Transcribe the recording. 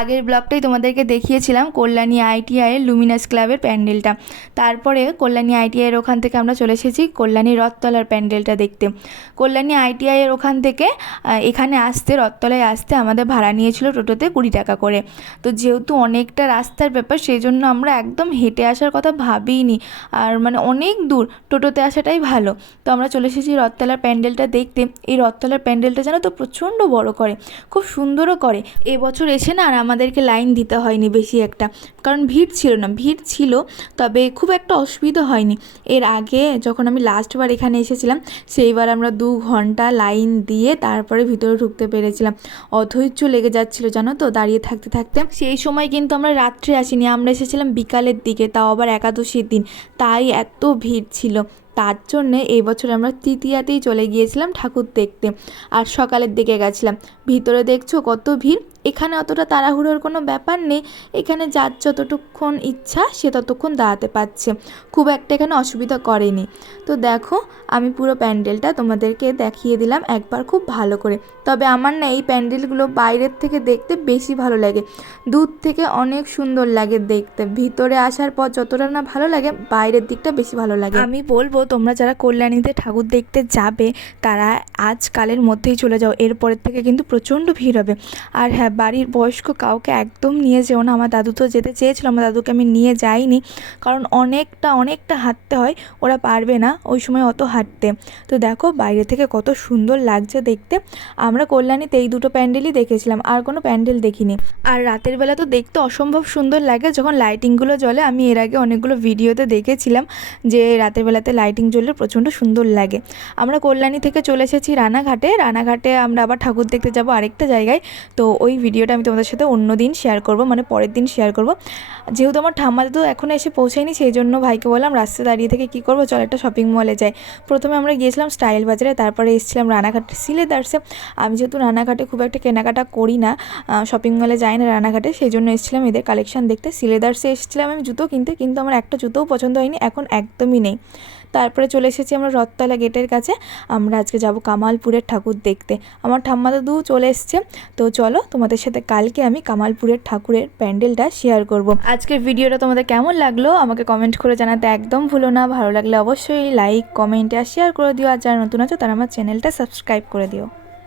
আগের ব্লগটাই তোমাদেরকে দেখিয়েছিলাম কল্যাণী ITI এর লুমিনাস ক্লাবের প্যান্ডেলটা। তারপরে কল্যাণী ITI এর ওখান থেকে আমরা চলে এসেছি কল্যাণী রথতলার প্যান্ডেলটা দেখতে। কল্যাণী ITI এর ওখান থেকে এখানে আসতে, রথতলায় আসতে আমাদের ভাড়া নিয়েছিল টোটোতে 20 টাকা করে। তো যেহেতু অনেকটা রাস্তার ব্যাপার, সেই জন্য আমরা একদম হেঁটে আসার কথা ভাবিনি, আর মানে অনেক দূর, টোটোতে আসাটাই ভালো। তো আমরা চলে এসেছি রথতলার প্যান্ডেলটা দেখতে। এই রথতলার প্যান্ডেলটা জানো তো প্রচণ্ড বড় করে, খুব সুন্দরও করে। এবছর এসে না আর আমাদেরকে লাইন দিতে হয়নি বেশি একটা, কারণ ভিড় ছিল না। ভিড় ছিল, তবে খুব একটা অসুবিধা হয়নি। এর আগে যখন আমি লাস্টবার এখানে এসেছিলাম, সেইবার আমরা 2 ঘন্টা লাইন দিয়ে তারপরে ভিতরে ঢুকতে পেরেছিলাম। অধৈর্য লেগে যাচ্ছিল জানো তো দাঁড়িয়ে থাকতে থাকতে। সেই সময় কিন্তু আমরা রাত্রে আসিনি, আমরা এসেছিলাম বিকালের দিকে, তাও আবার একাদশীর দিন, তাই এত ভিড় ছিল। তার জন্যে এই বছর আমরা তৃতীয়াতেই চলে গিয়েছিলাম ঠাকুর দেখতে, আর সকালের দিকে গেছিলাম। ভিতরে দেখছো কত ভিড়। এখানে অতটা তাড়াহুড়োর কোনো ব্যাপার নেই, এখানে যার যতটুক্ষণ ইচ্ছা সে ততক্ষণ দাঁড়াতে পারছে, খুব একটা এখানে অসুবিধা করেনি। তো দেখো, আমি পুরো প্যান্ডেলটা তোমাদেরকে দেখিয়ে দিলাম একবার খুব ভালো করে। তবে আমার না এই প্যান্ডেলগুলো বাইরের থেকে দেখতে বেশি ভালো লাগে, দূর থেকে অনেক সুন্দর লাগে দেখতে। ভিতরে আসার পর যতটা না ভালো লাগে, বাইরের দিকটা বেশি ভালো লাগে। আমি বলবো তোমরা যারা কল্যাণীতে ঠাকুর দেখতে যাবে তারা আজকালের মধ্যেই চলে যাও, এরপরের থেকে কিন্তু প্রচণ্ড ভিড় হবে। আর হ্যাঁ, বাড়ির বয়স্ক কাউকে একদম নিয়ে যেও না। আমার দাদু তো যেতে চেয়েছিল, আমার দাদুকে আমি নিয়ে যাইনি, কারণ অনেকটা হাঁটতে হয়, ওরা পারবে না ওই সময় অত হাঁটতে। তো দেখো বাইরে থেকে কত সুন্দর লাগছে দেখতে। আমরা কল্যাণীতে এই 2টো প্যান্ডেলই দেখেছিলাম, আর কোনো প্যান্ডেল দেখিনি। আর রাতের বেলা তো দেখতে অসম্ভব সুন্দর লাগে যখন লাইটিংগুলো জ্বলে। আমি এর আগে অনেকগুলো ভিডিওতে দেখেছিলাম যে রাতের বেলাতে লাইটিং জ্বললে প্রচণ্ড সুন্দর লাগে। আমরা কল্যাণী থেকে চলে এসেছি রানাঘাটে আমরা আবার ঠাকুর দেখতে যাব আরেকটা জায়গায়। তো ওই ভিডিওটা আমি তোমাদের সাথে অন্য দিন শেয়ার করব, মানে পরের দিন শেয়ার করব। যেহেতু আমার ঠাম্মা তো এখনও এসে পৌঁছায়নি, সেই জন্য ভাইকে বললাম রাস্তায় দাঁড়িয়ে থেকে কী করবো, চল একটা শপিং মলে যাই। প্রথমে আমরা গিয়েছিলাম স্টাইল বাজারে, তারপরে এসেছিলাম রানাঘাটে সিলেদার্সে। আমি যেহেতু রানাঘাটে খুব একটা কেনাকাটা করি না, শপিং মলে যাই না রানাঘাটে, সেই জন্য এসেছিলাম এদের কালেকশন দেখতে। সিলেদার্সে এসেছিলাম আমি জুতো কিনতে, কিন্তু আমার একটা জুতোও পছন্দ হয়নি, এখন একদমই নেই। তারপরে চলে এসেছি আমরা রথতলা গেটের কাছে। আমরা আজকে যাব কামালপুরের ঠাকুর দেখতে। আমার ঠাম্মা দাদু চলে এসছে। তো চলো, তোমাদের সাথে কালকে আমি কামালপুরের ঠাকুরের প্যান্ডেলটা শেয়ার করব। আজকের ভিডিওটা তোমাদের কেমন লাগলো আমাকে কমেন্ট করে জানাতে একদম ভুলো না। ভালো লাগলে অবশ্যই লাইক, কমেন্ট আর শেয়ার করে দিও। আর যারা নতুন আছো তারা আমার চ্যানেলটা সাবস্ক্রাইব করে দিও।